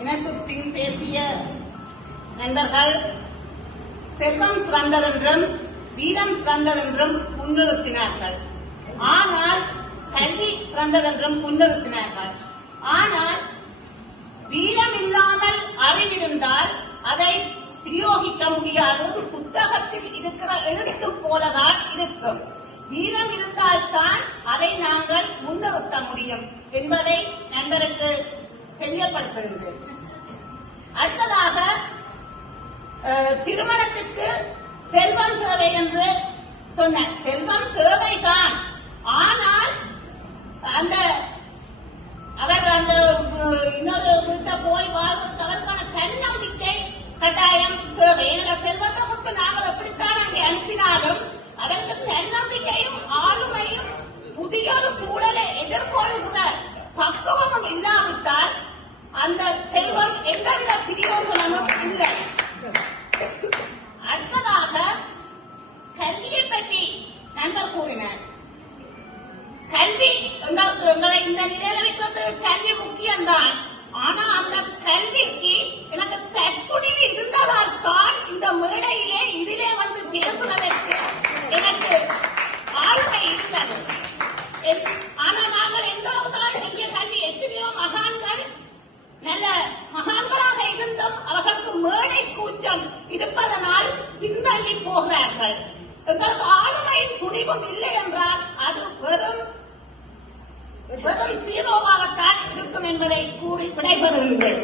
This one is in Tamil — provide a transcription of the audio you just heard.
எனக்கு பின் பேசிய நண்பர்கள் செல்வம் சிறந்ததென்றும் வீரம் சிறந்ததென்றும் முன்னிறுத்தினார்கள் ஆனால் கல்வி சிறந்ததென்றும் முன்னிறுத்தினார்கள் ஆனால் வீரம் இல்லாமல் அறிவிருந்தால் அதை பிரயோகிக்க முடியாது. புத்தகத்தில் இருக்கிற எழுத்து போலதான் இருக்கும். வீரம் இருந்தால்தான் அதை நாங்கள் முன்னிறுத்த தெரியப்படுத்துகின்றேன் அடுத்ததாக திருமணத்திற்கு செல்வம் தேவை என்று சொன்ன செல்வம் தேவைதான். ஆனால் அந்த அவர் அந்த இன்னொரு வீட்டை போய் வாழ்வதற்கு அவருக்கான தன்னம்பிக்கை கட்டாயம் தேவை. என்ற செல்வத்தை செல்வம் எந்தவித பிரயோசனமும் இல்லை. அடுத்ததாக கல்வியை பற்றி நண்பர் கூறினார். கல்வி எங்களுக்கு எங்களை இந்த நிலையில வைக்கிறது கல்வி முக்கியம்தான். ஆனா அந்த கல்விக்கு மகான்களாக அவர்களுக்கு மேடை கூச்சம் இருப்பதனால் பின்தள்ளி போகிறார்கள். எங்களுக்கு ஆளுமையின் துணிவும் இல்லை என்றால் அது வெறும் வெறும் சீரோவாகத்தான் இருக்கும் என்பதை கூறி விடைபெறுகின்றேன்.